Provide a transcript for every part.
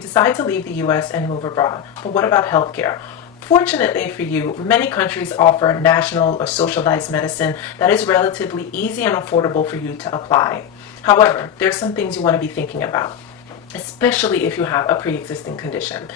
you decide to leave the US and move abroad. But what about healthcare? Fortunately for you, many countries offer national or socialized medicine that is relatively easy and affordable for you to apply. However, there's some things you want to be thinking about, especially if you have a pre-existing condition.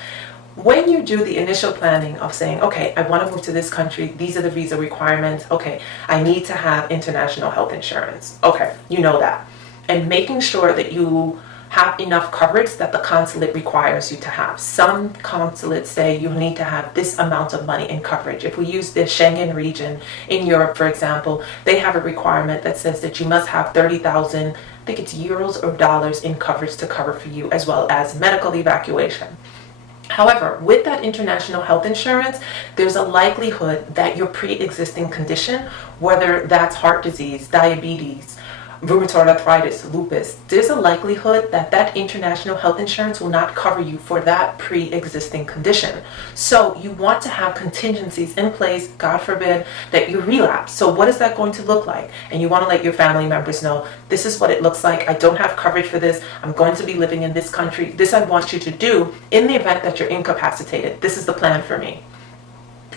When you do the initial planning of saying, okay, I want to move to this country, these are the visa requirements, okay, I need to have international health insurance. Okay, you know that. And making sure that you have enough coverage that the consulate requires you to have. Some consulates say you need to have this amount of money in coverage. If we use the Schengen region in Europe, for example, they have a requirement that says that you must have 30,000, I think it's euros or dollars in coverage to cover for you, as well as medical evacuation. However, with that international health insurance, there's a likelihood that your pre-existing condition, whether that's heart disease, diabetes, rheumatoid arthritis, lupus, there's a likelihood that that international health insurance will not cover you for that pre-existing condition. So you want to have contingencies in place, God forbid, that you relapse. So what is that going to look like? And you want to let your family members know, this is what it looks like. I don't have coverage for this. I'm going to be living in this country. This I want you to do in the event that you're incapacitated. This is the plan for me.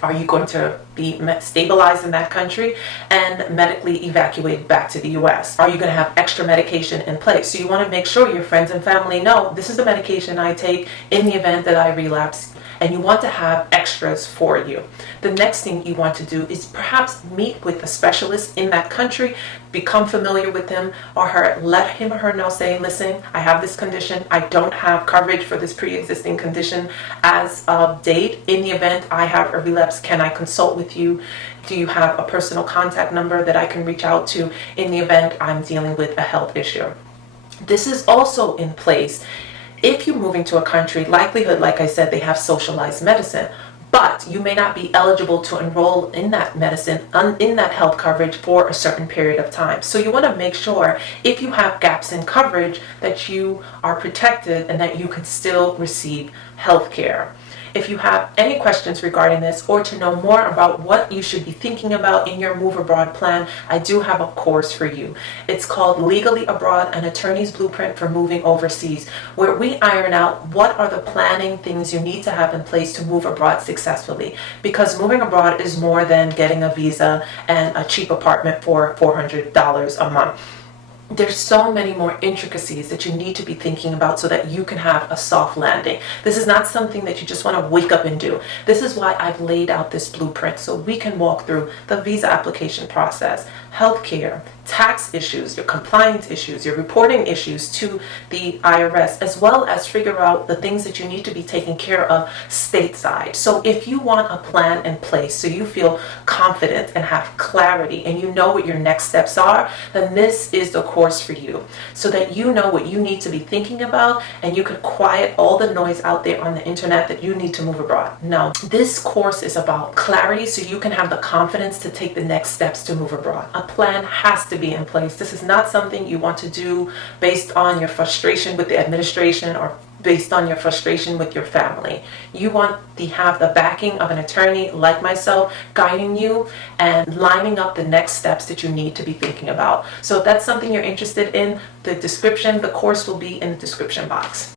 Are you going to be stabilized in that country and medically evacuated back to the US? Are you going to have extra medication in place? So you want to make sure your friends and family know this is the medication I take in the event that I relapse, and you want to have extras for you. The next thing you want to do is perhaps meet with a specialist in that country, become familiar with him or her, let him or her know, say, listen, I have this condition, I don't have coverage for this pre-existing condition as of date. In the event I have a relapse, can I consult with you? Do you have a personal contact number that I can reach out to in the event I'm dealing with a health issue? This is also in place if you're moving to a country. Likelihood, like I said, they have socialized medicine, but you may not be eligible to enroll in that medicine, in that health coverage for a certain period of time. So you want to make sure if you have gaps in coverage that you are protected and that you can still receive health care. If you have any questions regarding this, or to know more about what you should be thinking about in your move abroad plan, I do have a course for you. It's called Legally Abroad, an Attorney's Blueprint for Moving Overseas, where we iron out what are the planning things you need to have in place to move abroad successfully. Because moving abroad is more than getting a visa and a cheap apartment for $400 a month. There's so many more intricacies that you need to be thinking about so that you can have a soft landing. This is not something that you just want to wake up and do. This is why I've laid out this blueprint, so we can walk through the visa application process, healthcare, tax issues, your compliance issues, your reporting issues to the IRS, as well as figure out the things that you need to be taking care of stateside. So if you want a plan in place so you feel confident and have clarity and you know what your next steps are, then this is the course for you, so that you know what you need to be thinking about and you can quiet all the noise out there on the internet that you need to move abroad. No, this course is about clarity so you can have the confidence to take the next steps to move abroad. A plan has to be in place. This is not something you want to do based on your frustration with the administration or based on your frustration with your family. You want to have the backing of an attorney like myself guiding you and lining up the next steps that you need to be thinking about. So if that's something you're interested in, the course will be in the description box.